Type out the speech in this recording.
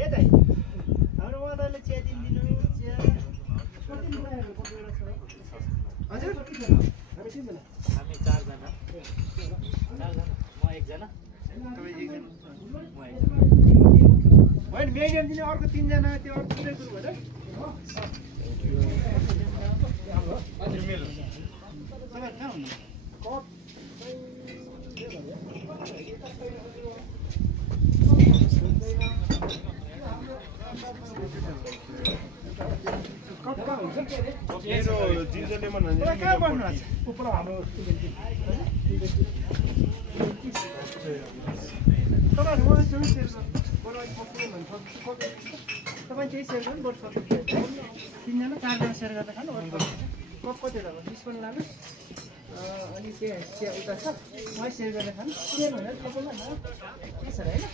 ए दाइ हाम्रो उहाँले चिया दिनु चिया कति मिलाएको कतिवटा छ हजुर हामी तिनजना हामी चारजना म एकजना तपाईँ एकजना म एकजना होइन मेडियम दिने अर्को तीनजना त्यो अर्को कुनै कुरो भएन हजुर मेरो तपाईँ कहाँ हुनु कप मेरो जिन्जर लेमन हाल्नु कहाँ बस्नु भएको छ उपर हाम्रो तपाईँहरू मलाई चाहिँ सेयर तपाईँ त्यही सेयर गर्नु बरु सक्नु तिनजना चारजना सेयर गर्दा खानु कप कतिवटा भयो 20 पनि लानु अनि त्यहाँ उता छ उहाँ सेयर गर्दा खानु के भनेर तपाईँलाई के छ र होइन